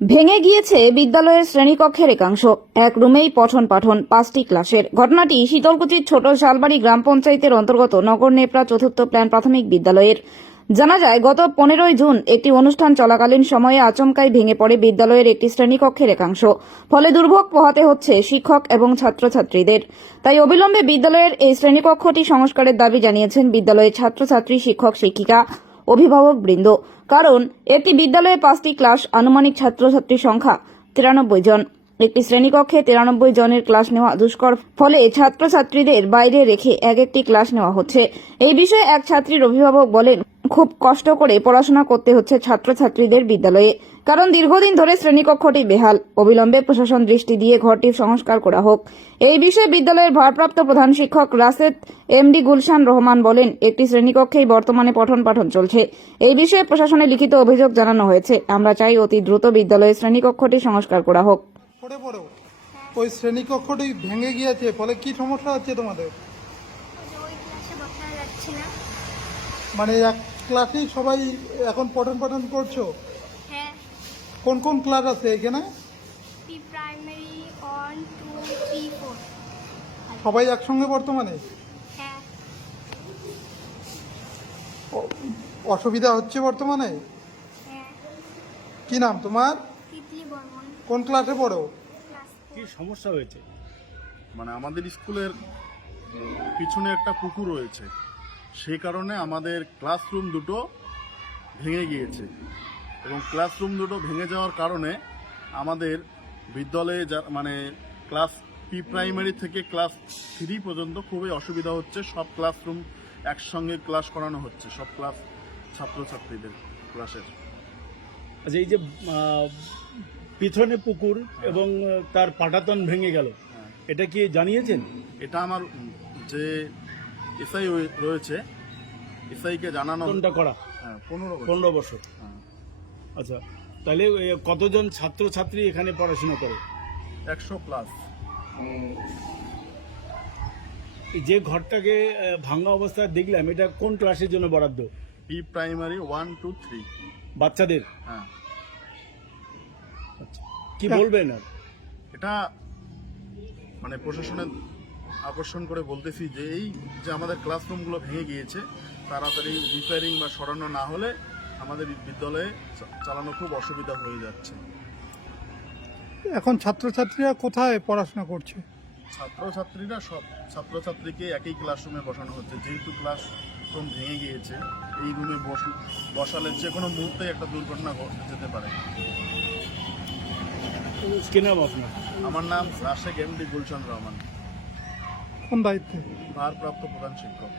ভেঙে গিয়েছে বিদ্যালয়ের শ্রেণীকক্ষের একাংশ। এক রুমেই পঠন পাঠন, পাঁচটি ক্লাসের। ঘটনাটি শীতলকুচির ছোট শালবাড়ি গ্রাম পঞ্চায়েতের অন্তর্গত নগর নেপ্রা চতুর্থ প্ল্যান প্রাথমিক বিদ্যালয়ের। জানা যায়, গত পনেরোই জুন একটি অনুষ্ঠান চলাকালীন সময়ে আচমকাই ভেঙে পড়ে বিদ্যালয়ের একটি শ্রেণীকক্ষের একাংশ। ফলে দুর্ভোগ পোহাতে হচ্ছে শিক্ষক এবং ছাত্রছাত্রীদের। তাই অবিলম্বে বিদ্যালয়ের এই শ্রেণীকক্ষটি সংস্কারের দাবি জানিয়েছেন বিদ্যালয়ের ছাত্রছাত্রী, শিক্ষক, শিক্ষিকা। অভিভাবক বৃন্দ কারণ, একটি বিদ্যালয়ে পাঁচটি ক্লাস আনুমানিক ছাত্রছাত্রীর সংখ্যা তিরানব্বই জন। একটি শ্রেণীকক্ষে তিরানব্বই জনের ক্লাস নেওয়া দুষ্কর। ফলে ছাত্রছাত্রীদের বাইরে রেখে এক একটি ক্লাস নেওয়া হচ্ছে। এই বিষয়ে এক ছাত্রীর অভিভাবক বলেন খুব কষ্ট করে পড়াশোনা করতে হচ্ছে ছাত্রছাত্রীদের বিদ্যালয়ে কারণ দীর্ঘদিন ধরে শ্রেণীকক্ষটি বেহাল। অবিলম্বে প্রশাসন দৃষ্টি দিয়ে ঘরটির সংস্কার করা হোক। এই বিষয়ে বিদ্যালয়ের ভারপ্রাপ্ত প্রধান শিক্ষক রাশেদ এমডি গুলশান রহমান বলেন একটি শ্রেণীকক্ষেই বর্তমানে পঠন পাঠন চলছে। এই বিষয়ে প্রশাসনে লিখিত অভিযোগ জানানো হয়েছে। আমরা চাই অতি দ্রুত বিদ্যালয়ের শ্রেণীকক্ষটি সংস্কার করা হোক। ওই শ্রেণীকক্ষটি ভেঙে গিয়েছে ফলে কি সমস্যা হচ্ছে তোমাদের? মানে এক ক্লাসেই সবাই এখন পঠন পাঠন করছ? হ্যাঁ। কোন কোন ক্লাস আছে এখানে? প্রাইমারি সবাই একসঙ্গে বর্তমানে? হ্যাঁ। অসুবিধা হচ্ছে বর্তমানে? হ্যাঁ। কি নাম তোমার? তিতলি বর্মন। কোন ক্লাসে পড়ো? ক্লাস কি সমস্যা হয়েছে? মানে আমাদের স্কুলের পিছনে একটা পুকুর রয়েছে। সেই কারণে আমাদের ক্লাসরুম দুটো ভেঙে গিয়েছে। এবং ক্লাসরুম দুটো ভেঙে যাওয়ার কারণে আমাদের বিদ্যালয়ে যা মানে ক্লাস প্রি প্রাইমারি থেকে ক্লাস থ্রি পর্যন্ত খুবই অসুবিধা হচ্ছে। সব ক্লাসরুম একসঙ্গে ক্লাস করানো হচ্ছে সব ক্লাস ছাত্রছাত্রীদের ক্লাসের। আচ্ছা এই যে পিছনে পুকুর এবং তার পাটাতন ভেঙে গেল হ্যাঁ। এটা কি জানিয়েছেন? এটা আমার যে এসআই রয়েছে। এসআইকে জানানো কোনটা করা? হ্যাঁ পনেরো বছর। পনেরো বছর। হ্যাঁ। আচ্ছা তাহলে কতজন ছাত্রছাত্রী এখানে পড়াশোনা করে? একশো প্লাস যে ঘরটাকে আহ, ভাঙা অবস্থায় দেখলাম এটা কোন ক্লাসের জন্য বরাদ্দ? Pre primary one two three. বাচ্চাদের? হ্যাঁ। আচ্ছা কি বলবেন আর? এটা মানে প্রশাসনের আকর্ষণ করে বলতেছি যে এই যে আমাদের ক্লাসরুমগুলো ভেঙে গিয়েছে তাড়াতাড়ি রিপেয়ারিং বা সরানো না হলে আমাদের বিদ্যালয়ে চালানো খুব অসুবিধা হয়ে যাচ্ছে। এখন ছাত্রছাত্রীরা কোথায় পড়াশোনা করছে? ছাত্রছাত্রীরা সব ছাত্রছাত্রীকে একই ক্লাসরুমে বসানো হচ্ছে। যেহেতু ক্লাসরুম ভেঙে গিয়েছে এই রুমে বস- বসালে যে কোনো মুহূর্তে একটা দুর্ঘটনা ঘটে যেতে পারে। কি নাম আপনার? আমার নাম রাশেক এমডি গুলশান রহমান। কোন দায়িত্বে। ভারপ্রাপ্ত প্রধান শিক্ষক।